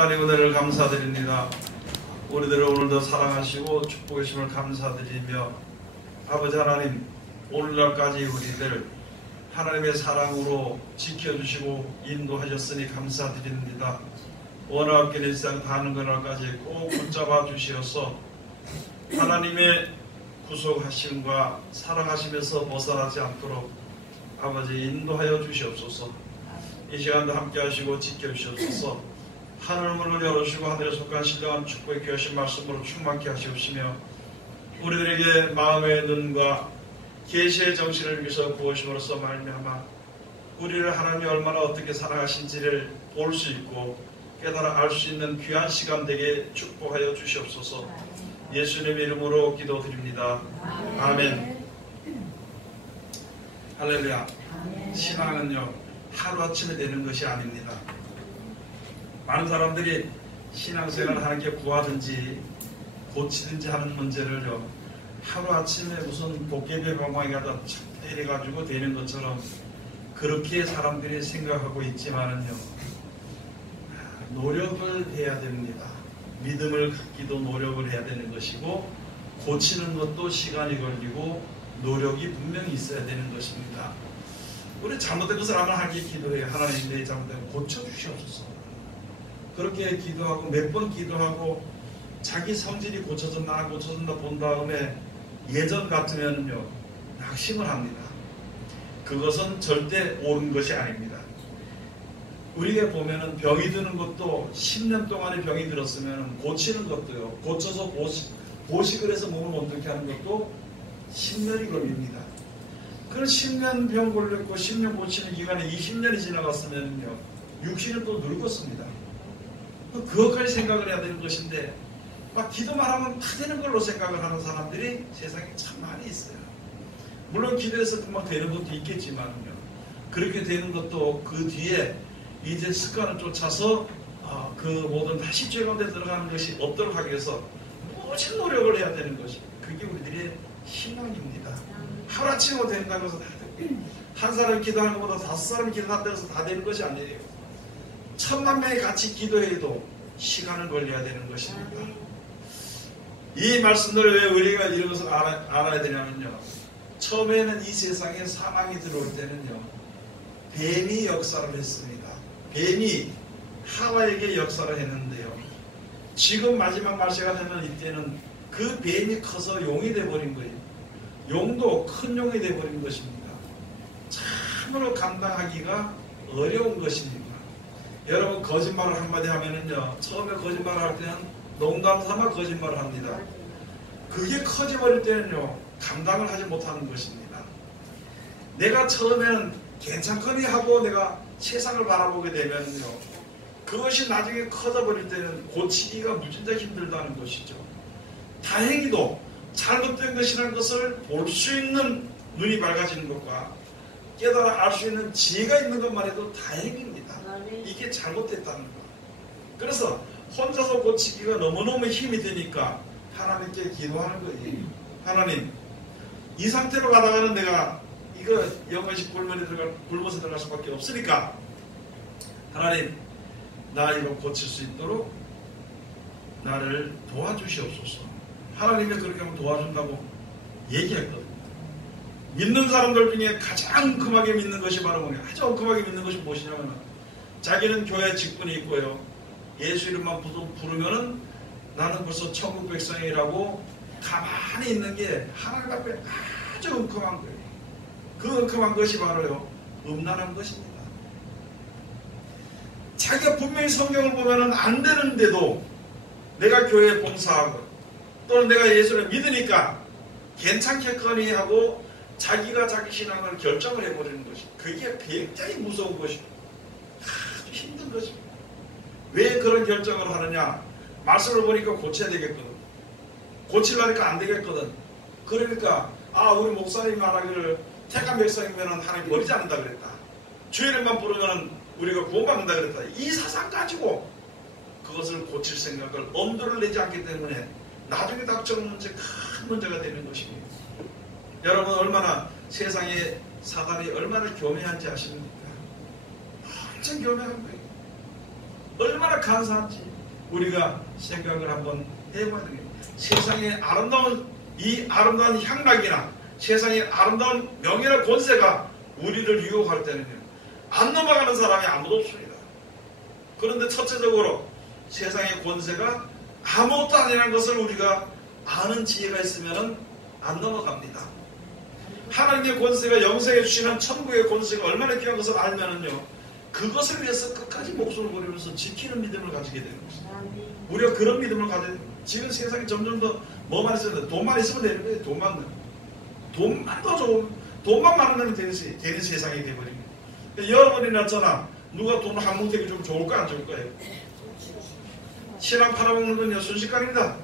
하나님 은혜를 감사드립니다. 우리들을 오늘도 사랑하시고 축복해 주심을 감사드리며 아버지 하나님, 오늘날까지 우리들 하나님의 사랑으로 지켜주시고 인도하셨으니 감사드립니다. 원하옵긴 일상 다는 그날까지 꼭 붙잡아 주시어서 하나님의 구속하심과 사랑하심에서 벗어나지 않도록 아버지 인도하여 주시옵소서. 이 시간도 함께 하시고 지켜주시옵소서. 하늘 문을 열어주시고 하늘에 속한 신령한 축복의 귀하신 말씀으로 충만케 하시옵시며 우리들에게 마음의 눈과 계시의 정신을 위해서 부으심으로써 말미암아 우리를 하나님이 얼마나 어떻게 사랑하신지를 볼 수 있고 깨달아 알 수 있는 귀한 시간 되게 축복하여 주시옵소서. 예수님의 이름으로 기도드립니다. 아멘. 할렐루야. 신앙은요, 하루아침에 되는 것이 아닙니다. 많은 사람들이 신앙생활을 하는 게 구하든지 고치든지 하는 문제를요, 하루아침에 무슨 도깨비 방망이 갖다 착 때려가지고 되는 것처럼 그렇게 사람들이 생각하고 있지만은요, 노력을 해야 됩니다. 믿음을 갖기도 노력을 해야 되는 것이고 고치는 것도 시간이 걸리고 노력이 분명히 있어야 되는 것입니다. 우리 잘못된 것을 하나님께 기도해요. 하나님, 내 잘못된 것 고쳐주시옵소서. 그렇게 기도하고 몇 번 기도하고 자기 성질이 고쳐졌나 본 다음에 예전 같으면요, 낙심을 합니다. 그것은 절대 옳은 것이 아닙니다. 우리가 보면은 병이 드는 것도 10년 동안의 병이 들었으면 고치는 것도요, 고쳐서 보식을 해서 몸을 온전케 하는 것도 10년이 걸립니다. 그런 10년 병 걸렸고 10년 고치는 기간에 20년이 지나갔으면요, 60년 또 늙었습니다. 그것까지 생각을 해야 되는 것인데 막 기도만 하면 다 되는 걸로 생각을 하는 사람들이 세상에 참 많이 있어요. 물론 기도해서 금방 되는 것도 있겠지만요, 그렇게 되는 것도 그 뒤에 이제 습관을 쫓아서 그 모든 다시 죄 가운데 들어가는 것이 없도록 하기 위해서 무슨 노력을 해야 되는 것이, 그게 우리들의 희망입니다. 하루아침에 된다고 해서 다 되고, 한 사람이 기도하는 것보다 5사람이 기도한다고 해서 다 되는 것이 아니에요. 1000만 명이 같이 기도해도 시간을 걸려야 되는 것입니다. 이 말씀들을 왜 우리가 이런 것을 알아야 되냐면요, 처음에는 이 세상에 사망이 들어올 때는요, 뱀이 역사를 했습니다. 뱀이 하와에게 역사를 했는데요, 지금 마지막 말세가 되면 이때는 그 뱀이 커서 용이 되어버린 거예요. 용도 큰 용이 되어버린 것입니다. 참으로 감당하기가 어려운 것입니다. 여러분, 거짓말을 한마디 하면은요, 처음에 거짓말을 할 때는 농담 삼아 거짓말을 합니다. 그게 커져버릴 때는요, 감당을 하지 못하는 것입니다. 내가 처음에는 괜찮거니 하고 내가 세상을 바라보게 되면요, 그것이 나중에 커져버릴 때는 고치기가 무진장 힘들다는 것이죠. 다행히도 잘못된 것이라는 것을 볼 수 있는 눈이 밝아지는 것과 깨달아 알 수 있는 지혜가 있는 것만 해도 다행입니다. 이게 잘못됐다는 것. 그래서 혼자서 고치기가 너무너무 힘이 드니까 하나님께 기도하는 거예요. 하나님, 이 상태로 가다가는 내가 이거 영원히 굶어서 들어갈 수밖에 없으니까 하나님, 나 이거 고칠 수 있도록 나를 도와주시옵소서. 하나님이 그렇게 하면 도와준다고 얘기했거든요. 믿는 사람들 중에 가장 엉큼하게 믿는 것이 바로 뭐냐, 아주 엉큼하게 믿는 것이 무엇이냐면, 자기는 교회 직분이 있고요, 예수 이름만 부르면은 나는 벌써 천국 백성이라고 가만히 있는 게 하나님 앞에 아주 엉큼한 거예요. 그 엉큼한 것이 바로요, 음란한 것입니다. 자기가 분명히 성경을 보면은 안 되는데도 내가 교회에 봉사하고 또는 내가 예수를 믿으니까 괜찮겠거니 하고 자기가 자기 신앙을 결정을 해버리는 것이, 그게 굉장히 무서운 것이고 아주 힘든 것입니다. 왜 그런 결정을 하느냐, 말씀을 보니까 고쳐야 되겠거든, 고치려니까 안 되겠거든. 그러니까 우리 목사님이 말하기를 택한 백성이면 하나님 버리지 않는다 그랬다, 주 이름만 부르면 우리가 구원받는다 그랬다, 이 사상 가지고 그것을 고칠 생각을 엄두를 내지 않기 때문에 나중에 닥쳐오는 문제, 큰 문제가 되는 것입니다. 여러분, 얼마나 세상에 사단이 얼마나 교묘한지 아십니까? 엄청 교묘한 거예요. 얼마나 감사한지 우리가 생각을 한번 해봐야 되겠습니다. 세상의 아름다운 이 아름다운 향락이나 세상의 아름다운 명예나 권세가 우리를 유혹할 때는요, 안 넘어가는 사람이 아무도 없습니다. 그런데 첫째적으로 세상의 권세가 아무것도 아니라는 것을 우리가 아는 지혜가 있으면 안 넘어갑니다. 하나님의 권세가 영생해 주시는 천국의 권세가 얼마나 귀한 것을 알면은요, 그것을 위해서 끝까지 목숨을 버리면서 지키는 믿음을 가지게 되는 것입니다. 우리가 그런 믿음을 가져야 됩니다. 지금 세상이 점점 더 뭐만 있으면 돈만 있으면 되는 거예요. 돈만 더 좋은, 돈만 많으면 되는 세상이 되어버립니다. 여러분이나 저나 누가 돈 한 뭉태기 좀 좋을까 안 좋을까요? 신앙 팔아먹는 건요 순식간입니다.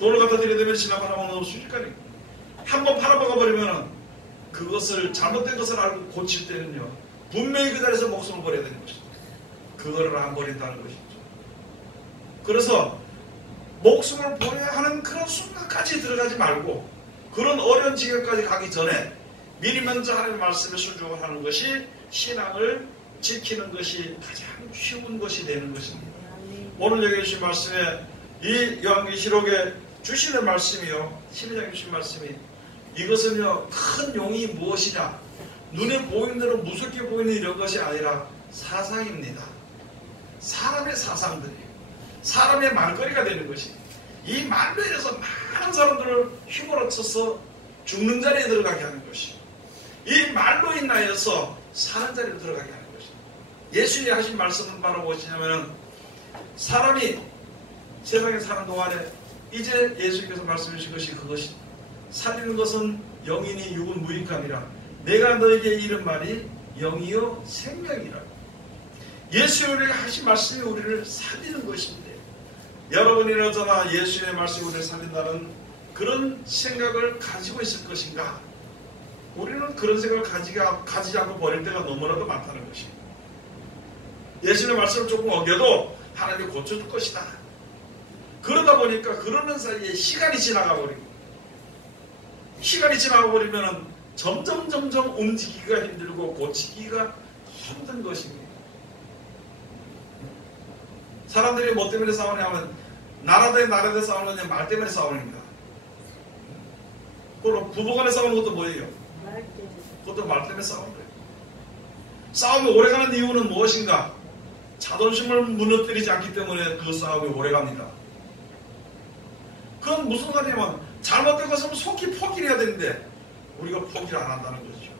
돈을 갖다 드려야 신앙 팔아먹는 건 순식간입니다. 한번 팔아먹어버리면 그것을 잘못된 것을 알고 고칠 때는요, 분명히 그 자리에서 목숨을 버려야 되는 것입니다. 그거를 안 버린다는 것이죠. 그래서 목숨을 버려야 하는 그런 순간까지 들어가지 말고, 그런 어려운 지경까지 가기 전에 미리 먼저 하나님의 말씀에 순종을 하는 것이 신앙을 지키는 것이 가장 쉬운 것이 되는 것입니다. 오늘 여기 주신 말씀에 이 요한계시록에 주시는 말씀이요, 12장에 주신 말씀이, 이것은요 큰 용이 무엇이냐, 눈에 보이는 대로 무섭게 보이는 이런 것이 아니라 사상입니다. 사람의 사상들이에요. 사람의 말거리가 되는 것입니다. 이 말로 인해서 많은 사람들을 휘몰아쳐서 죽는 자리에 들어가게 하는 것이, 이 말로 인하여서 사는 자리에 들어가게 하는 것이, 예수님이 하신 말씀은 바로 무엇이냐면, 사람이 세상에 사는 동안에 이제 예수님께서 말씀해 주신 것이 그것이, 살리는 것은 영이니 육은 무익함이라 내가 너에게 이른 말이 영이요 생명이라. 예수님이 하신 말씀이 우리를 살리는 것인데, 여러분이나 저나 예수님의 말씀이 우리를 살린다는 그런 생각을 가지고 있을 것인가? 우리는 그런 생각을 가지지 않고 버릴 때가 너무나도 많다는 것입니다. 예수님의 말씀을 조금 어겨도 하나님이 고쳐줄 것이다. 그러다 보니까 그러는 사이에 시간이 지나가 버리고, 시간이 지나가 버리면 점점 움직이기가 힘들고 고치기가 힘든 것입니다. 사람들이 뭐 때문에 싸우냐면, 나라 대 싸우는 건 말 때문에 싸우는입니다. 그리고 부부간에 싸우는 것도 뭐예요? 그것도 말 때문에 싸우는 거예요. 싸움이 오래가는 이유는 무엇인가? 자존심을 무너뜨리지 않기 때문에 그 싸움이 오래갑니다. 그건 무슨 말이냐면, 잘못된 것은 속히 포기를 해야 되는데 우리가 포기를 안 한다는 거죠.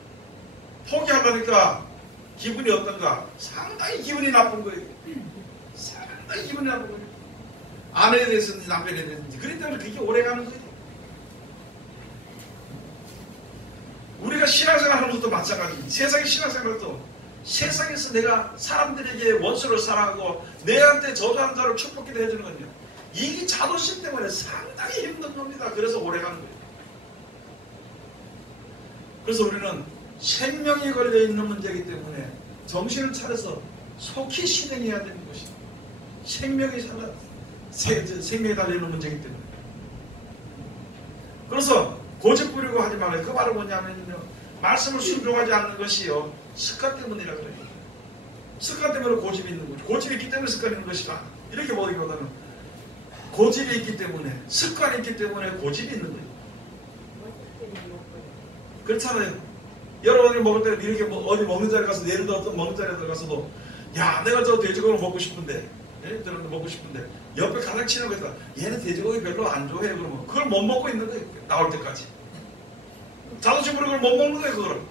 포기하려니까 기분이 어떤가? 상당히 기분이 나쁜 거예요. 상당히 기분이 나쁜 거예요. 아내에 대해서든지 남편에 대해서든지. 그렇기 때문에 그게 오래가는 거예요. 우리가 신앙생활 하는 것도 마찬가지입니다. 세상의 신앙생활도 세상에서 내가 사람들에게 원수를 사랑하고 내한테 저주하는 자를 축복기도 해주는 건요, 이 자존심 때문에 상당히 힘든 겁니다. 그래서 오래가는 거예요. 그래서 우리는 생명이 걸려있는 문제이기 때문에 정신을 차려서 속히 실행해야 되는 것입니다. 생명이 달려있는 문제이기 때문에. 그래서 고집 부리고 하지 말아요. 그 말은 뭐냐면요, 말씀을 순종하지 않는 것이요, 습관 때문이라 그래요. 습관 때문에 고집이 있는 거죠. 고집이 있기 때문에 습관이 있는 것이다. 이렇게 보기보다는 고집이 있기 때문에, 습관이 있기 때문에 고집이 있는 거예요. 그렇잖아요. 여러분이 먹을 때 이렇게 어디 먹는 자리에 가서, 예를 들어 어떤 먹는 자리에 들어가서도, 야, 내가 저 돼지고기 먹고 싶은데, 먹고 싶은데, 옆에 가장 친한 거 있다. 얘는 돼지고기 별로 안 좋아해. 그러면 그걸 못 먹고 있는 거예요. 나올 때까지. 자존심으로 그걸 못 먹는 거예요. 그거를.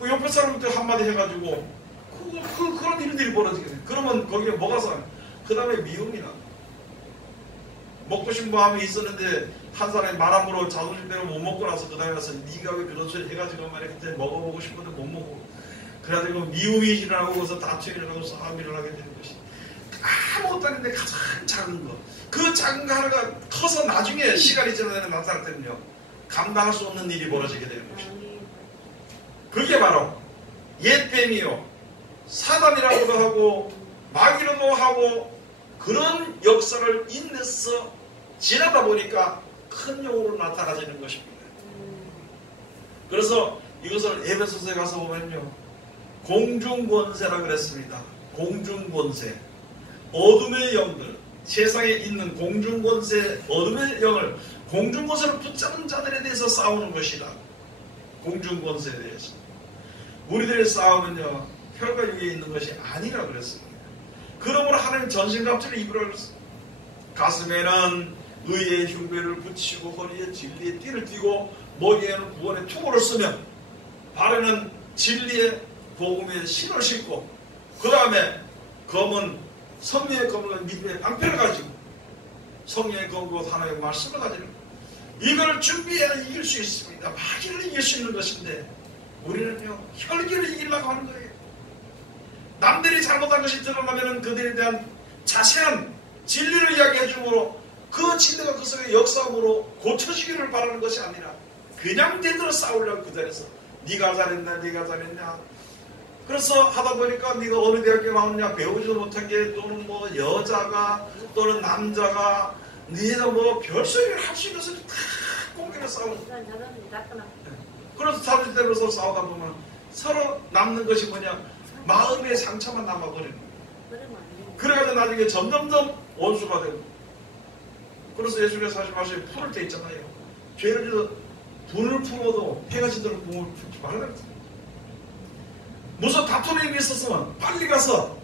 그 옆에 사람한테 한마디 해가지고, 그런 일들이 벌어지게 돼요. 그러면 거기에 뭐가 사? 그 다음에 미움이 나. 먹고 싶은 마음이 있었는데 한 사람이 말 함부로 자존심 때문에 못 먹고 나서 그 다음에 가서 네가 왜 그런 소리 해가지고 말이야, 그때 먹어보고 싶은데 못 먹고, 그래가지고 미움이 일어나고 그래서 다툼이 일어나고 싸움이 일어나게 되는 것이, 아무것도 아닌데 가장 작은 거, 그 작은 거 하나가 커서 나중에 시간이 지나면 나타날 때는요, 감당할 수 없는 일이 벌어지게 되는 것입니다. 그게 바로 옛뱀이요, 사단이라고도 하고 마귀로도 하고, 그런 역사를 인내서 지나다 보니까 큰 용으로 나타나지는 것입니다. 그래서 이것을 에베소서에 가서 보면요, 공중권세라 그랬습니다. 공중권세. 어둠의 영들, 세상에 있는 공중권세, 어둠의 영을 공중권세를 붙잡은 자들에 대해서 싸우는 것이다. 공중권세에 대해서. 우리들의 싸움은요, 혈과 육에 있는 것이 아니라 그랬습니다. 그러므로 하나님 전신갑주를 입으라 그랬습니다. 가슴에는 의의 흉배를 붙이고 허리에 진리의 띠를 띠고 머리에는 구원의 투구를 쓰며 발에는 진리의 복음의 신을 신고 그 다음에 검은 성령의 검은 믿음의 방패를 가지고 성령의 검은 하나님의 말씀을 가지고 이걸 준비해야 이길 수 있습니다. 마귀를 이길 수 있는 것인데 우리는요 혈기를 이기려고 하는 거예요. 남들이 잘못한 것이 드러나면 그들에 대한 자세한 진리를 이야기해 주므로 그 진리가 그 속에 역사함으로 고쳐지기를 바라는 것이 아니라 그냥 대대로 싸우려고 그 자리에서 네가 잘했냐 네가 잘했냐. 그래서 하다 보니까 네가 어느 대학교 나왔냐 배우지도 못한 게 또는 뭐 여자가 또는 남자가 네가 뭐 별소리를 할 수 있는 것을 다 공개를 싸우는. 그래서 자주 때려서 싸우다 보면 서로 남는 것이 뭐냐 마음의 상처만 남아버리는 거예요. 그래가지고 나중에 점점점 원수가 되고. 그래서 예수께서 하신 말씀이 풀을 때 있잖아요. 죄를 지어 분을 풀어도 해가 지도록 공을 풀지 말라 그랬어요. 무슨 다투는 일이 있었으면 빨리 가서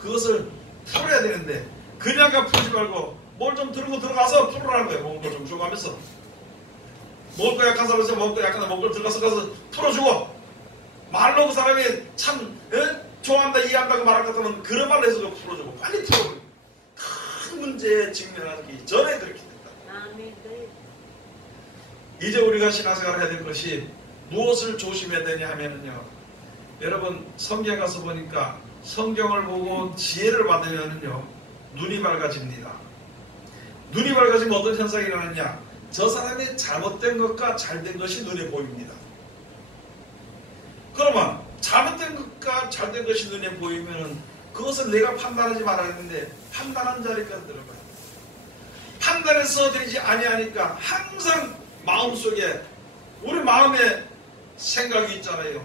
그것을 풀어야 되는데 그냥 가 풀지 말고 뭘 좀 들고 들어가서 풀으라는 거예요. 먹을 걸 좀 주고 하면서 먹을 거 약한 사람에서 먹을 거 약한 먹을 걸 들어가서 풀어주고 말로 그 사람이 참 좋아한다 이해한다고 말할 것 같으면 그런 말로 해서 풀어주고 빨리 풀어주고 큰 문제에 직면하기 전에 그렇게 된다. 이제 우리가 신앙생활을 해야 될 것이 무엇을 조심해야 되냐 하면은요 여러분 성경 가서 보니까 성경을 보고 지혜를 받으면은요 눈이 밝아집니다. 눈이 밝아지면 어떤 현상이 일어나느냐 저 사람의 잘못된 것과 잘된 것이 눈에 보입니다. 그러면 잘못된 것과 잘된 것이 눈에 보이면은 그것을 내가 판단하지 말아야 하는데 판단한 자리까지 들어가요. 판단해서 되지 아니하니까 항상 마음속에 우리 마음에 생각이 있잖아요.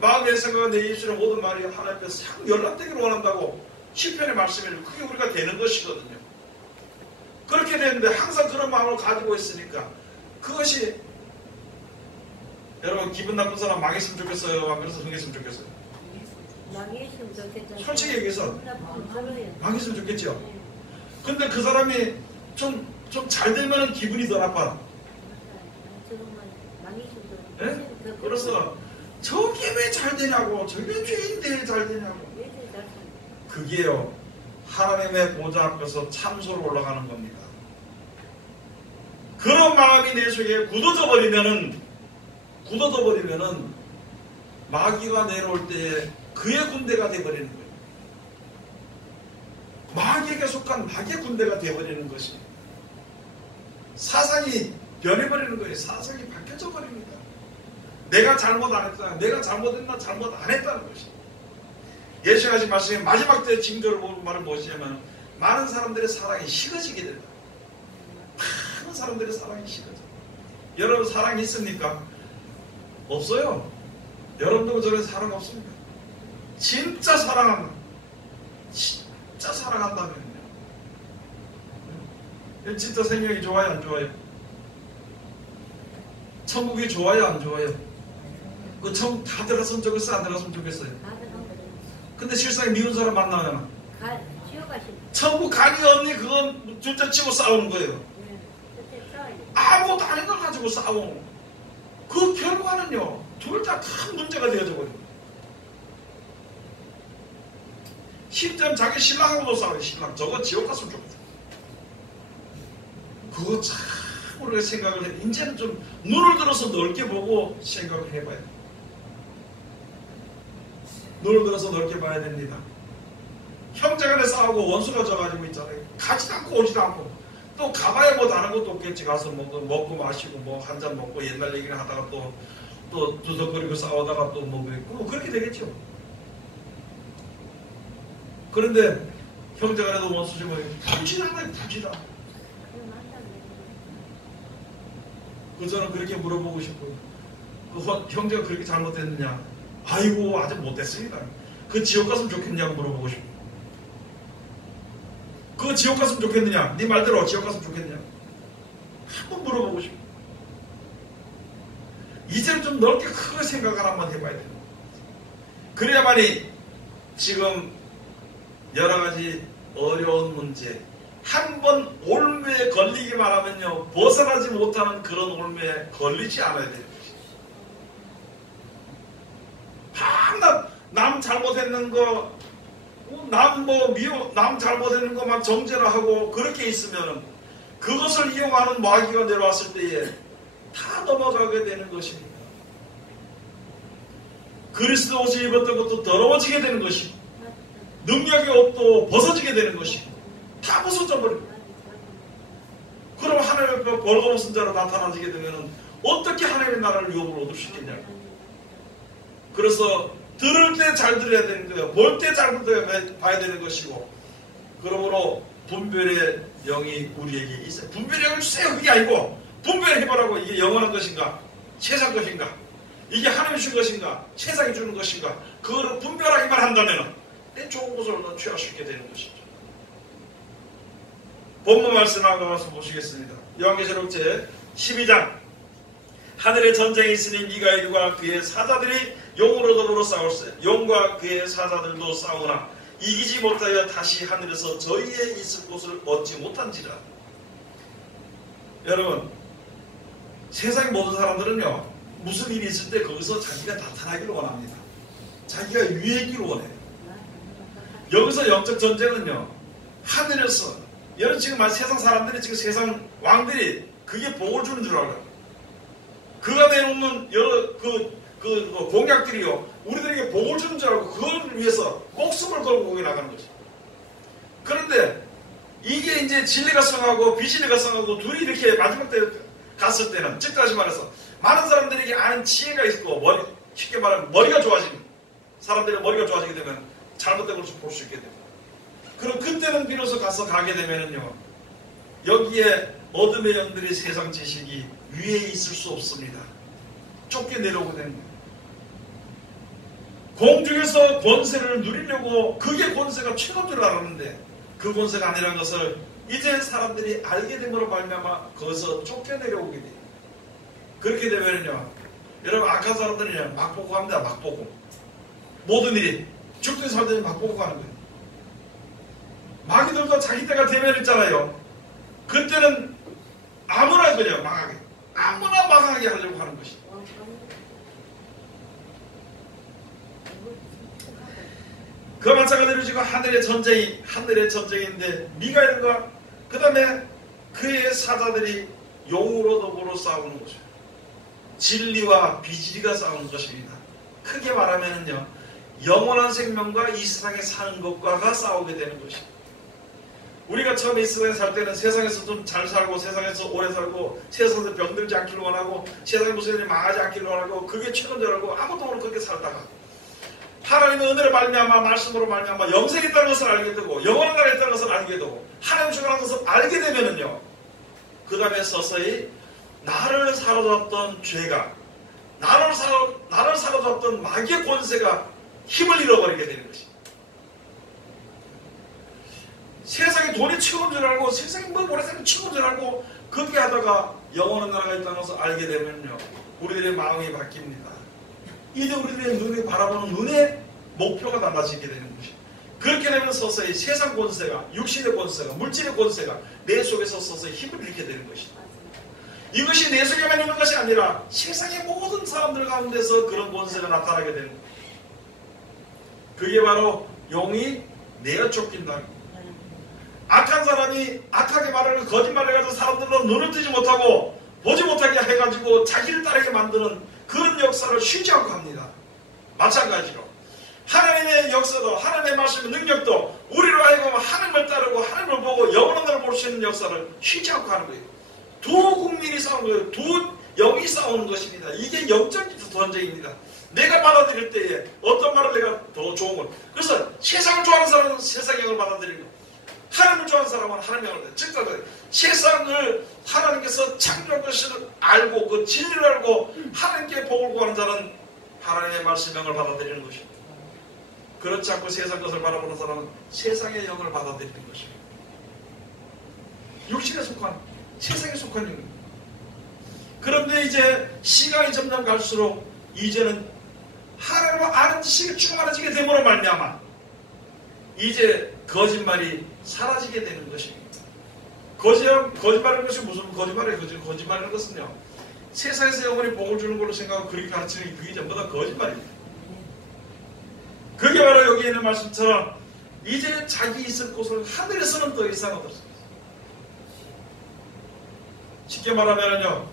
마음의 생각은 내 입술의 모든 말이 하나님 앞에 상 연락되기를 원한다고 시편의 말씀이 그게 우리가 되는 것이거든요. 그렇게 되는데 항상 그런 마음을 가지고 있으니까 그것이 여러분 기분 나쁜 사람 망했으면 좋겠어요? 안 그래서 흥했으면 좋겠어요? 망했으면 좋겠죠. 솔직히 얘기해서 망했으면 좋겠죠. 근데 그 사람이 좀 잘 되면 기분이 더 나빠. 네? 그래서 저게 왜 잘 되냐고 저게 죄인데 왜 잘 되냐고 그게요 하나님의 보좌 앞에서 참소로 올라가는 겁니다. 그런 마음이 내 속에 굳어져 버리면은 마귀가 내려올 때에 그의 군대가 되어버리는 거예요. 마귀에게 속한 마귀의 군대가 되어버리는 것이 사상이 변해버리는 거예요. 사상이 바뀌어져 버립니다. 내가 잘못 안 했다. 내가 잘못했나 잘못 안 했다는 것이. 예수가 하신 말씀에 마지막 때 징조를 보는 말은 무엇이냐면 많은 사람들의 사랑이 식어지게 된다. 많은 사람들의 사랑이 식어져. 여러분 사랑이 있습니까? 없어요. 여러분도 저런 사랑 없습니다. 진짜 사랑한다. 진짜 사랑한다면요. 진짜 생명이 좋아요 안 좋아요? 천국이 좋아요 안 좋아요? 그 천국 다 들어갔으면 좋겠어요? 안 들어갔으면 좋겠어요? 근데 실상에 미운 사람 만나면 천국 가기 없니 그건 둘째 치고 싸우는 거예요. 아무것도 아닌 걸 가지고 싸우고 그 결과는요 둘 다 큰 문제가 되어져 버려요. 심지어 자기 신랑하고도 싸워요. 신랑 저거 지옥 갔으면 좋겠어. 그거 참 우리가 생각을 해. 이제는 좀 눈을 들어서 넓게 보고 생각을 해봐야 돼. 눈을 들어서 넓게 봐야 됩니다. 형제간에 싸우고 원수가 져가지고 있잖아요. 가지도 않고 오지도 않고 또 가봐야 뭐 다른 것도 없겠지. 가서 먹고 마시고 뭐 한 잔 먹고 옛날 얘기를 하다가 또 두석거리고 싸우다가 또 뭐 그렇게 되겠죠. 그런데 형제간에도 원수지 뭐 부지런하네 부지런. 그 저는 그렇게 물어보고 싶고요. 그 형제가 그렇게 잘못했느냐? 아이고 아직 못됐습니다. 그 지옥 갔으면 좋겠냐고 물어보고 싶어. 그 지옥 갔으면 좋겠느냐? 네 말대로 지옥 갔으면 좋겠냐? 한번 물어보고 싶어. 이제는 좀 넓게 크게 생각을 한번 해봐야 돼요. 그래야만이 지금 여러 가지 어려운 문제, 한번 올무에 걸리기만 하면요 벗어나지 못하는 그런 올무에 걸리지 않아야 돼요. 밤낮 남 잘못했는 거, 남 잘못했는 거만 정죄를 하고 그렇게 있으면 그것을 이용하는 마귀가 내려왔을 때에 다 넘어가게 되는 것입니다. 그리스도 옷을 입었던 것도 더러워지게 되는 것이고 능력이 없도 벗어지게 되는 것이고 다 벗어져 버립니다. 그럼 하나님의 벌거벗은 자로 나타나지게 되면 어떻게 하나님의 나라를 유업으로 얻을 수 있겠냐고. 그래서 들을 때 잘 들어야 되는 거예요. 볼 때 잘 봐야 되는 것이고, 그러므로 분별의 영이 우리에게 있어요. 분별의 영을 주세요. 그게 아니고 분별해보라고. 이게 영원한 것인가 세상 것인가, 이게 하나님이 준 것인가 세상이 주는 것인가, 그거를 분별하기만 한다면 내 좋은 것을 얻어 취할 수 있게 되는 것이죠. 본문 말씀 나가서 보시겠습니다. 요한계시록 제 12장. 하늘에 전쟁이 있으니 미가엘과 그의 사자들이 용으로 더불어 싸울세. 용과 그의 사자들도 싸우나 이기지 못하여 다시 하늘에서 저희의 있을 곳을 얻지 못한지라. 여러분, 세상의 모든 사람들은요 무슨 일이 있을 때 거기서 자기가 나타나기를 원합니다. 자기가 유해기를 원해요. 여기서 영적 전쟁은요 하늘에서, 여러분 지금 세상 사람들이, 지금 세상 왕들이 그게 복을 주는 줄 알아요. 그가 내놓는 여러 공약들이요 우리들에게 복을 주는 줄 알고 그걸 위해서 목숨을 걸고 거기 나가는 거죠. 그런데 이게 이제 진리가 성하고 비진리가 성하고 둘이 이렇게 마지막 때 갔을 때는, 즉 다시 말해서 많은 사람들에게 아는 지혜가 있고 쉽게 말하면 머리가 좋아지는 사람들의 머리가 좋아지게 되면 잘못된 것을 볼 수 있게 됩니다. 그럼 그때는 비로소 가게 되면은요 여기에 어둠의 영들의 세상 지식이 위에 있을 수 없습니다. 쫓겨 내려오게 되는 거예요. 공중에서 권세를 누리려고 그게 권세가 최고인 줄 알았는데 그 권세가 아니라는 것을 이제 사람들이 알게 됨으로 말미암아 거기서 쫓겨 내려오게 돼요. 그렇게 되면요 여러분 악한 사람들이 막 보고 합니다. 막 보고 모든 일이 죽든 살든 막 보고 가는 거예요. 마귀들도 자기 때가 되면 있잖아요. 그때는 아무나 그냥 망하게, 아무나 망하게 하려고 하는 것이. 그 마찬가지로 지금 하늘의 전쟁인데 미가엘과 그 다음에 그의 사자들이 용으로 더불어 싸우는 것이죠. 진리와 비진리가 싸우는 것입니다. 크게 말하면요 영원한 생명과 이 세상에 사는 것과가 싸우게 되는 것입니다. 우리가 처음에 이 세상에 살 때는 세상에서 좀 잘 살고 세상에서 오래 살고 세상에서 병들지 않기를 원하고 세상에 무슨 일이 망하지 않기를 원하고 그게 최고인 줄 알고 아무도 모르고 그렇게 살다가 하나님의 은혜로 말미암아 말씀으로 말미암아 영생이 있다는 것을 알게 되고 영원한 나라에 있다는 것을 알게 되고 하나님 주라는 것을 알게 되면은요 그 다음에 서서히 나를 사로잡던 죄가 나를 사로잡던 마귀의 권세가 힘을 잃어버리게 되는 것입니다. 세상에 돈이 최고인 줄 알고 세상에 뭐 오래 살면 최고인 줄 알고 그렇게 하다가 영원한 나라가 있다는 것을 알게 되면요 우리들의 마음이 바뀝니다. 이제 우리들의 눈이 바라보는 눈의 목표가 달라지게 되는 것입니다. 그렇게 되면 서서히 세상 권세가, 육신의 권세가, 물질의 권세가 내 속에서 서서히 힘을 잃게 되는 것입니다. 이것이 내 속에만 있는 것이 아니라 세상의 모든 사람들 가운데서 그런 권세가 나타나게 되는 것입니다. 그게 바로 용이 내어 쫓긴다는 거예요. 악한 사람이 악하게 말하는 거짓말을 해가지고 사람들로 눈을 뜨지 못하고 보지 못하게 해가지고 자기를 따르게 만드는 그런 역사를 쉬지 않고 합니다. 마찬가지로 하나님의 역사도 하나님의 말씀의 능력도 우리로 하여금 하나님을 따르고 하나님을 보고 영원한 날 볼 수 있는 역사를 쉬지 않고 하는 거예요. 두 국민이 싸우는 거예요. 두 영이 싸우는 것입니다. 이게 영적 전쟁입니다. 내가 받아들일 때에 어떤 말을 내가 더 좋은 걸. 그래서 세상을 좋아하는 사람은 세상의 영을 받아들이고 하나님을 좋아하는 사람은 하나님의 영을 받아들이고 즉 세상을 하나님께서 창조한 것을 알고 그 진리를 알고 하나님께 복을 구하는 자는 하나님의 말씀 영을 받아들이는 것입니다. 그렇지 않고 세상 것을 바라보는 사람은 세상의 영을 받아들이는 것입니다. 육신에 속한, 세상에 속한 영입니다. 그런데 이제 시간이 점점 갈수록 이제는 하나님을 아는 지식이 충만해지게 됨으로 말미암아 이제 거짓말이 사라지게 되는 것입니다. 거짓말하는 것이 무슨 거짓말이에요? 거짓말하는 것은요, 세상에서 영원히 복을 주는 걸로 생각하고 그렇게 가르치는 게 그게 전부 다 거짓말입니다. 그게 바로 여기 있는 말씀처럼 이제 자기 있을 곳을 하늘에서는 더 이상 얻을 수 있어요. 쉽게 말하면요,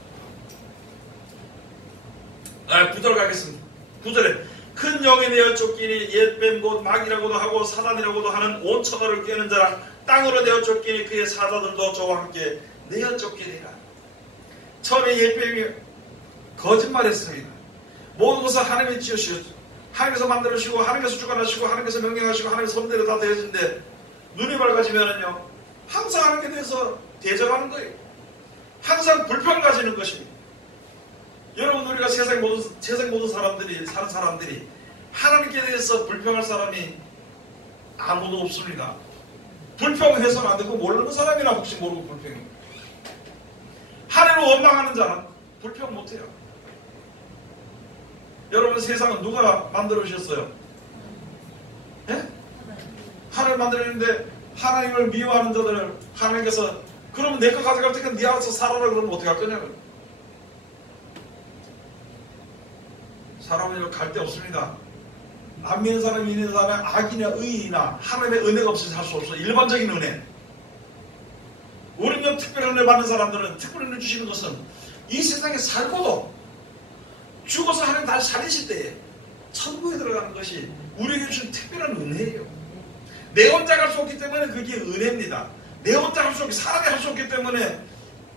9절 가겠습니다. 9절에 큰 영에 내어 쫓기니 옛뱀 곧 마귀라고도 하고 사단이라고도 하는 온 천하를 깨는 자라 땅으로 내어 쫓기니 그의 사자들도 저와 함께 내어 쫓기니라. 처음에 옛뱀이 거짓말했습니다. 모든 것을 하나님이 지으시고 하나님께서 만들으시고 하나님께서 주관하시고 하나님께서 명령하시고 하나님의 섭대로 다 되어진데 눈이 밝아지면은요 항상 하나님께 대해서 대적하는 거예요. 항상 불평을 가지는 것입니다. 여러분, 우리가 세상 모든 사람들이 사는 사람들이 하나님께 대해서 불평할 사람이 아무도 없습니다. 불평해서는 안 되고 모르는 사람이나 혹시 모르고 불평해요. 하나님을 원망하는 자는 불평 못해요. 여러분, 세상은 누가 만들어 주셨어요? 예? 하나님을 만들었는데 하나님을 미워하는 자들을 하나님께서 그러면 내 거 가져갈 테니까 네 알아서 살아라 그러면 어떻게 할 거냐고요. 사람은 갈 데 없습니다. 안 믿는 사람이 있는 사람은 악이나 의이나 하나님의 은혜가 없이 살 수 없어요. 일반적인 은혜. 우리는 특별한 은혜 받는 사람들은 특별한 은혜 주시는 것은 이 세상에 살고도 죽어서 하나님 다시 살리실 때에 천국에 들어가는 것이 우리에게 주신 특별한 은혜예요. 내 혼자 갈 수 없기 때문에 그게 은혜입니다. 내 혼자 할 수 없기, 사람이 할 수 없기 때문에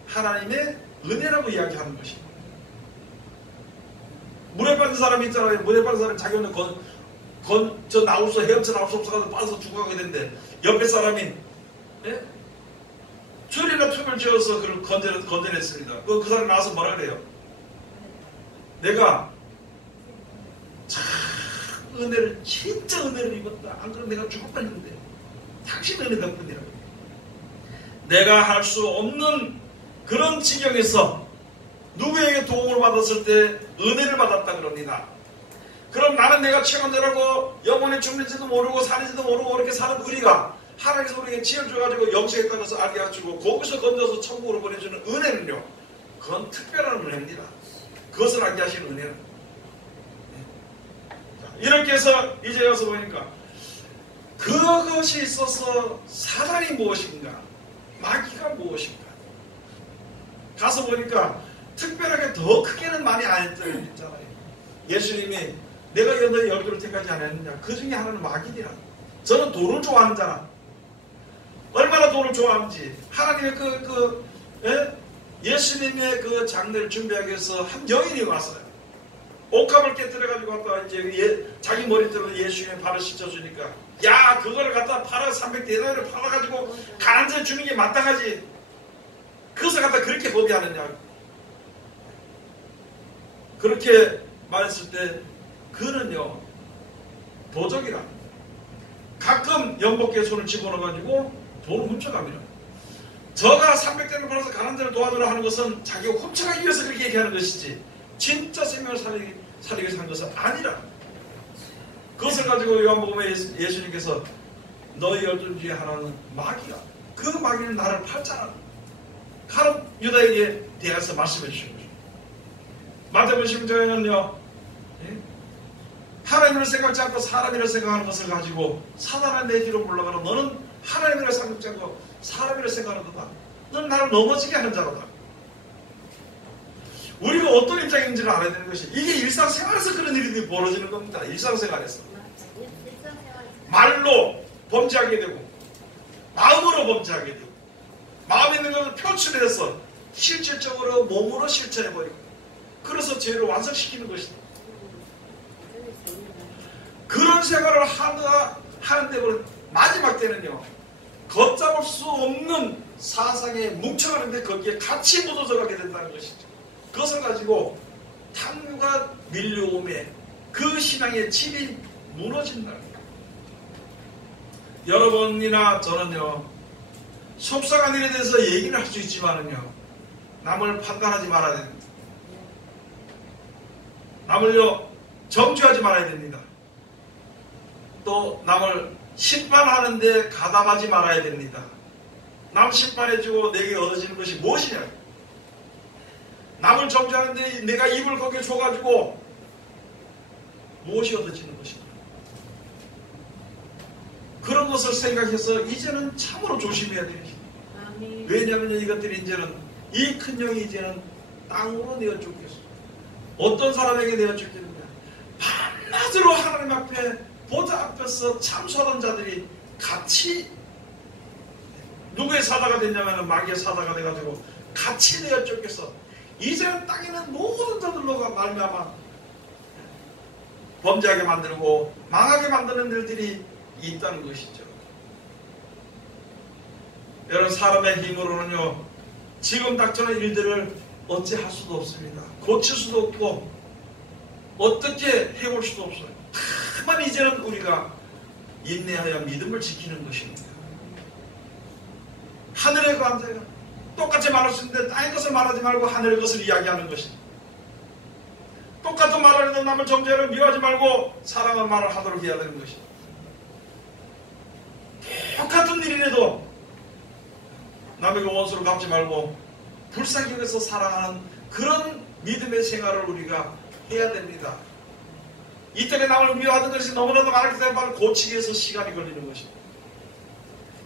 하나님의 은혜라고 이야기하는 것입니다. 물에 빠진 사람이 있잖아요. 물에 빠진 사람이 자기 혼자 저 나올 수, 헤엄쳐 나올 수 없어서 빠져서 죽어가게 되는데 옆에 사람이 줄이나 틈을 지어서 그를 건져냈습니다. 그 사람이 나와서 뭐라 그래요? 내가 참 은혜를, 진짜 은혜를 입었다. 안 그러면 내가 죽을 뻔했는데 당신 은혜 덕분이라고. 내가 할 수 없는 그런 지경에서 누구에게 도움을 받았을 때 은혜를 받았다 그럽니다. 그럼 나는 내가 최강자라고 영원히 죽는지도 모르고 사는지도 모르고 그렇게 사는 우리가 하나님께서 우리에게 지혜를 줘가지고 영생에 따라서 알게 해주고 거기서 건져서 천국으로 보내주는 은혜는요, 그건 특별한 은혜입니다. 그것을 알게 하시는 은혜는. 이렇게 해서 이제 와서 보니까 그것이 있어서 사단이 무엇인가, 마귀가 무엇인가 가서 보니까 특별하게 더 크게는 많이 안 했잖아요. 예수님이 내가 너희 열두를 택하지 않았느냐, 그 중에 하나는 마귀니라. 저는 돈을 좋아하는 자라. 얼마나 돈을 좋아하는지. 하나님의 예수님의 그 장례를 준비하기 위해서 한 여인이 왔어요. 옥합을 깨뜨려가지고 갖다 이제 자기 머리털로 예수님의 발을 씻어주니까, 야, 그거를 갖다 팔아 300데나리를 팔아가지고 가난한 자에 주는 게 마땅하지. 그것을 갖다 그렇게 거비하느냐. 그렇게 말했을 때 그는요, 도적이라. 가끔 연복기에 손을 집어넣어가지고 돈을 훔쳐갑니다. 저가 300대를 벌어서 가난한 자를 도와주려 하는 것은 자기가 훔쳐가기 위해서 그렇게 얘기하는 것이지 진짜 생명을 살리기 위해서 한 것은 아니라. 그것을 가지고 요한복음에 예수님께서 너희 열두 중에 하나는 마귀가, 그 마귀는 나를 팔자라. 가롯 유다에게 대해서 말씀해 주신 거죠. 마태복음 10장에는요, 하나님을 생각지 않고 사람이라 생각하는 것을 가지고 사단아 내 뒤로 물러가라. 너는 하나님이라 생각지 않고 사람이라 생각하는도다. 너는 나를 넘어지게 하는 자로다. 우리가 어떤 입장인지를 알아야 되는 것이, 이게 일상생활에서 그런 일이 벌어지는 겁니다. 일상생활에서 말로 범죄하게 되고 마음으로 범죄하게 되고 마음에 있는 것을 표출해서 실질적으로 몸으로 실천해버리고 그래서 죄를 완성시키는 것이다. 그런 생활을 하는데 마지막 때는요, 걷잡을 수 없는 사상에 뭉쳐가는데 거기에 같이 묻어져 가게 된다는 것이죠. 그것을 가지고 탐욕과 밀려옴에 그 신앙의 질이 무너진다. 여러분이나 저는요, 속상한 일에 대해서 얘기를 할 수 있지만은요, 남을 판단하지 말아야 됩니다. 남을요, 정죄하지 말아야 됩니다. 또 남을 심판하는데 가담하지 말아야 됩니다. 남 심판해주고 내게 얻어지는 것이 무엇이냐? 남을 정죄하는데 내가 입을 거기에 줘가지고 무엇이 얻어지는 것인가? 그런 것을 생각해서 이제는 참으로 조심해야 되는 것입니다. 왜냐하면 이것들이 이제는 이 큰 영이 이제는 땅으로 내어 쫓겼어. 어떤 사람에게 내어 쫓겼느냐? 밤낮으로 하나님 앞에 보좌 앞에서 참소하던 자들이 같이 누구의 사다가 됐냐면 마귀의 사다가 돼가지고 같이 내어 쫓겨서 이제는 땅에는 모든 자들로가 말미암아 범죄하게 만들고 망하게 만드는 일들이 있다는 것이죠. 여러분, 사람의 힘으로는요, 지금 닥쳐는 일들을 어찌할 수도 없습니다. 고칠 수도 없고 어떻게 해볼 수도 없어요. 다만 이제는 우리가 인내하여 믿음을 지키는 것입니다. 하늘의 관자가 똑같이 말할 수 있는데 땅의 것을 말하지 말고 하늘의 것을 이야기하는 것입니다. 똑같은 말을 해도 남을 정죄하려 미워하지 말고 사랑의 말을 하도록 해야 되는 것입니다. 똑같은 일이라도 남에게 원수를 갚지 말고 불쌍히 여겨서 사랑하는 그런 믿음의 생활을 우리가 해야 됩니다. 이때에 남을 미워하던 것이 너무나도 많기 때문에 고치기 위해서 시간이 걸리는 것입니다.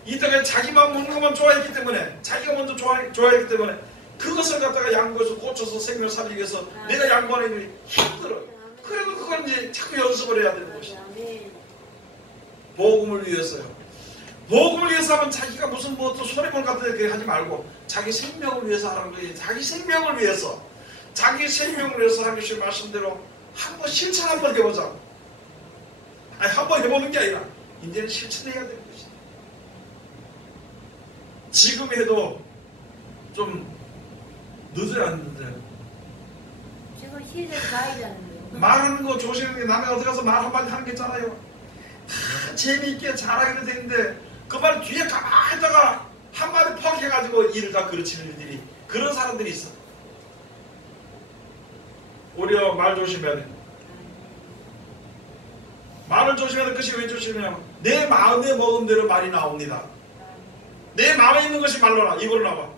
이때에 자기만 먹는 것만 좋아했기 때문에, 자기가 먼저 좋아했기 때문에 그것을 갖다가 양보해서 고쳐서 생명을 살리기 위해서 내가 양보하는 일이 힘들어요. 그래도 그걸 이제 자꾸 연습을 해야 되는 것입니다. 복음을 위해서요. 복음을 위해서 하면 자기가 무슨 또 손해볼 같은 데 하지 말고 자기 생명을 위해서 하는 거예요. 자기 생명을 위해서, 자기 생명을 위해서 하나님 말씀대로 한번 실천 한번 해보자. 아니, 한번 해보는 게 아니라 이제는 실천해야 되는 것이다. 지금 해도 좀 늦어야 안 늦어요. 지금 시대 가야잖아요. 말하는 거 조심하는 게, 남의 어디 가서 말 한마디 하는 게 있잖아요. 다 재미있게 잘하기로 되는데 그 말 뒤에 가만히 있다가 한마디 퍽 해가지고 일을 다 그르치는 일들이, 그런 사람들이 있어. 오히려 말 조심해야 돼. 말을 조심해야 돼. 그것이 왜 조심해냐면 내 마음에 먹은 대로 말이 나옵니다. 내 마음에 있는 것이 말로 입으로 나와.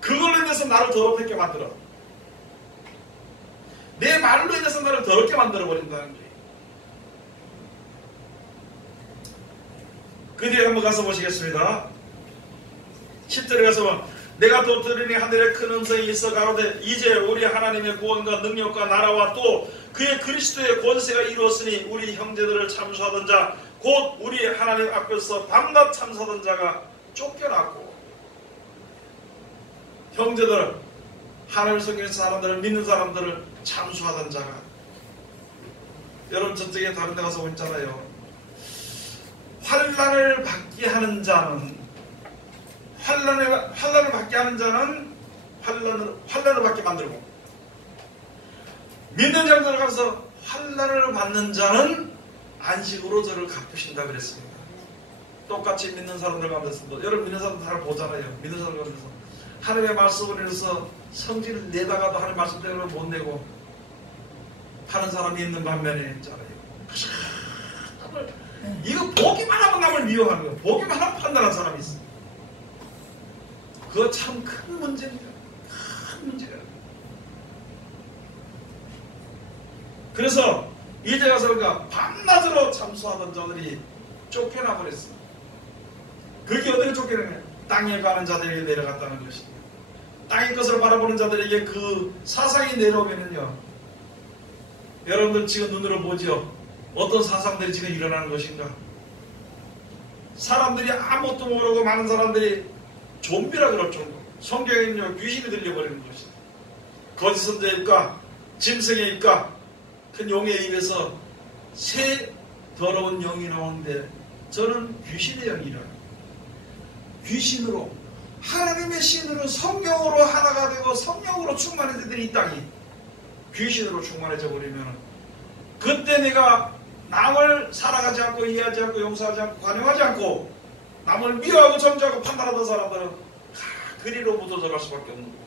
그걸로 인해서 나를 더럽게 만들어. 내 말로 인해서 나를 더럽게 만들어버린다는 거예요. 그 뒤에 한번 가서 보시겠습니다. 10절에 가서 보면, 내가 또 들으니 하늘에 큰 음성이 있어 가로되 이제 우리 하나님의 구원과 능력과 나라와 또 그의 그리스도의 권세가 이루었으니 우리 형제들을 참수하던 자 곧 우리 하나님 앞에서 밤낮 참수하던 자가 쫓겨났고, 형제들, 하나님을 섬기는 사람들을 믿는 사람들을 참수하던 자가, 여러분 저쪽에 다른 데 가서 있잖아요. 환난을 받게 하는 자는, 환난을 받게 하는 자는 환난을 받게 만들고, 믿는 자들 가서 환난을 받는 자는 안식으로 저를 갚으신다 그랬습니다. 똑같이 믿는 사람들 가운데서, 여러분 믿는 사람들 잘 보잖아요. 믿는 사람들 가운데서 하나님의 말씀을 위해서 성질을 내다가도 하나님의 말씀 때문에 못 내고 하는 사람이 있는 반면에 있잖아요. 이거 보기만 하면 남을 미워하는 거예요. 보기만 하면 판단하는 사람이 있어요. 그거 참 큰 문제입니다. 큰 문제예요. 그래서 이제 가서 그러니까 밤낮으로 참수하던 자들이 쫓겨나 버렸어요. 그게 어디로 쫓겨나냐? 땅에 가는 자들에게 내려갔다는 것입니다. 땅의 것을 바라보는 자들에게 그 사상이 내려오면은요, 여러분들 지금 눈으로 보죠? 어떤 사상들이 지금 일어나는 것인가? 사람들이 아무것도 모르고 많은 사람들이 좀비라 그럴 정도. 성경에는요, 귀신이 들려버리는 것이다. 거짓 선자의 입과 짐승의 입과 큰 용의 입에서 새 더러운 영이 나오는데 저는 귀신의 영이라요. 귀신으로, 하나님의 신으로, 성령으로 하나가 되고 성령으로 충만해지더니 이 땅이 귀신으로 충만해져 버리면 그때 내가 남을 사랑하지 않고 이해하지 않고 용서하지 않고 관용하지 않고 남을 미워하고 정죄하고 판단하던 사람들은 그리로부터 들어갈 수밖에 없는 거예요.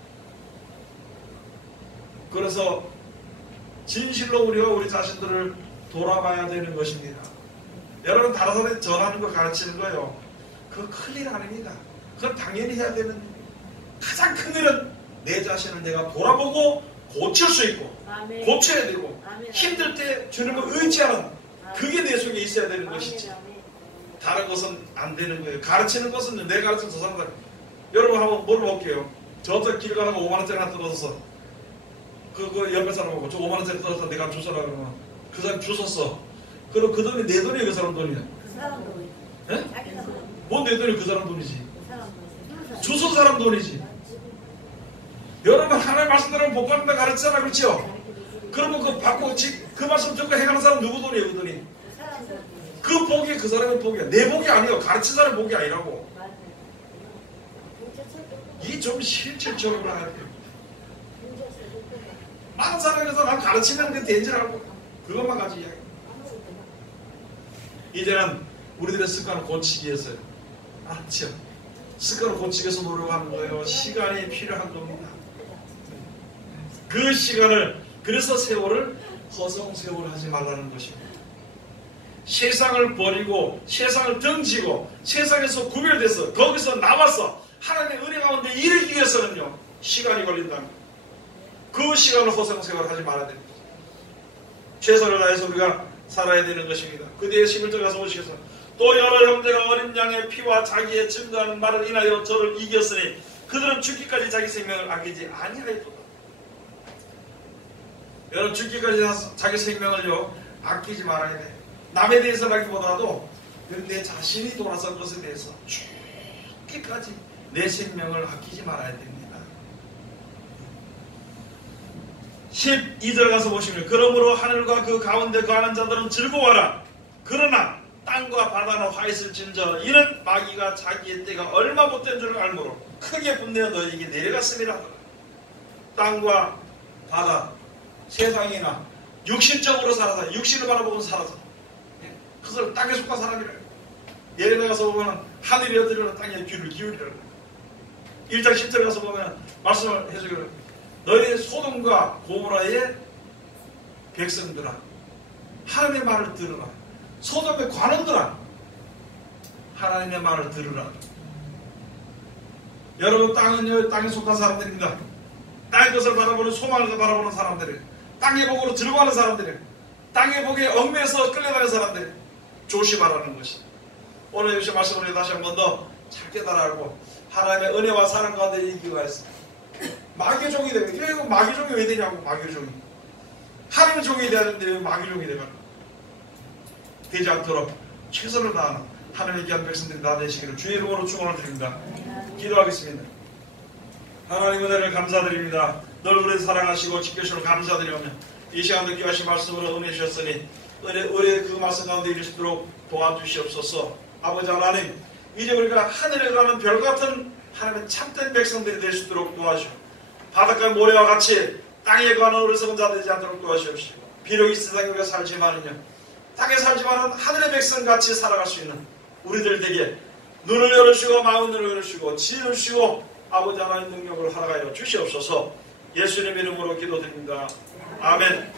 그래서 진실로 우리가 우리 자신들을 돌아봐야 되는 것입니다. 여러분 다른 사람이 전하는 거 가르치는 거요. 그거 큰일 아닙니다. 그건 당연히 해야 되는 가장 큰 일은 내 자신을 내가 돌아보고 고칠 수 있고 아멘. 고쳐야 되고 아멘. 힘들 때 주님을 의지하는 그게 내 속에 있어야 되는 아멘. 것이지. 아멘. 다른 것은 안 되는 거예요. 가르치는 것은 내가 가르치는 저 사람들. 여러분 한번 물어볼게요. 저쪽 길 가는 거 5만원짜리 하나 뜯어서 그 옆에 사람하고 저 5만원짜리 뜯어서 내가 주소라 그러면 그 사람 주웠어. 그럼 그 돈이 내 돈이야 그 사람 돈이야? 그 사람 돈이지. 예? 자기 사람. 뭔 내 돈이 그 사람 돈이지? 그 사람 돈이지. 주소 사람 돈이지. 여러분 하나님 말씀 들으면 복 받는다 가르치잖아 그렇죠? 그러면 그 받고 그 말씀 듣고 행하는 사람 누구 돈이에요 그 돈이? 그 사람 돈이지. 그 복이 그 사람의 복이야. 내 복이 아니에요. 가르친 사람의 복이 아니라고. 맞아요. 이 좀 실질적으로 해야 돼요. 많은 사람에서 난 가르치는 게 된지라고 그것만 가지고 이야기. 이제는 우리들의 습관을 고치기 위해서요. 알았죠? 습관을 고치기 위해서 노력하는 거예요. 시간이 필요한 겁니다. 그 시간을 그래서 세월을 허송세월 하지 말라는 것입니다. 세상을 버리고 세상을 등지고 세상에서 구별돼서 거기서 남아서 하나님의 은혜 가운데 이르기 위해서는요. 시간이 걸린다는 거예요. 그 시간을 허송세월 하지 말아야 됩니다. 최선을 다해서 우리가 살아야 되는 것입니다. 그 뒤에 11절 가서 보시겠어. 또 여러 형제가 어린 양의 피와 자기의 증거하는 말을 인하여 저를 이겼으니 그들은 죽기까지 자기 생명을 아끼지 아니하였도다. 여러분 죽기까지 자기 생명을요 아끼지 말아야 돼. 남에 대해서라기보다도 내 자신이 돌아선 것에 대해서 죽기까지 내 생명을 아끼지 말아야 됩니다. 12절 가서 보시면 그러므로 하늘과 그 가운데 거하는 자들은 즐거워하라. 그러나 땅과 바다는 화 있을진저 이는 마귀가 자기의 때가 얼마 못된 줄을 알므로 크게 분내어 너희에게 내려갔음이라. 땅과 바다 세상이나 육신적으로 살아서 육신을 바라보고 살아서 그것을 땅에 속한 사람이래요. 예레미야 가서 보면 하늘이 어디로나 땅에 귀를 기울이라. 1장 10절에 가서 보면 말씀을 해주기를 너희 소돔과 고모라의 백성들아 하나님의 말을 들으라. 소돔의 관원들아 하나님의 말을 들으라. 여러분 땅은요 땅에 속한 사람들입니다. 땅의 것을 바라보는 소망을 바라보는 사람들이에요. 땅의 복으로 즐거워하는 사람들이에요. 땅의 복에 얽매여서 끌려가는 사람들이에요. 조심하라는 것이. 오늘 여기서 말씀을 다시 한 번 더 잘 깨달아고 하나님의 은혜와 사랑 가운데 이기가 있습니다. 마귀의 종이 되면 이거 마귀의 종이 왜 되냐고. 마귀의 종이 하나님의 종이 돼야 되는데 왜 마귀의 종이 되지 않도록 최선을 다하는 하나님의 귀한 백성들이 다 되시기를 주의 이름으로 축원을 드립니다. 기도하겠습니다. 하나님 은혜를 감사드립니다. 늘 우리를 사랑하시고 지켜주시는 감사드리며 이 시간도 귀하신 말씀으로 은혜 주셨으니 은혜 그 말씀 가운데 이룰 수 있도록 도와주시옵소서. 아버지 하나님 이제 우리가 하늘에 가는 별같은 하나님의 참된 백성들이 될 수 있도록 도와주시오. 바닷가 모래와 같이 땅에 가는 어리석은 자 되지 않도록 도와주시옵시고 비록 이 세상에 우리가 살지만은요 땅에 살지만은 하늘의 백성같이 살아갈 수 있는 우리들 되게 눈을 열으시고 마음을 열으시고 지혜를 주시고 아버지 하나님 능력을 허락하여 주시옵소서. 예수님 이름으로 기도드립니다. 아멘.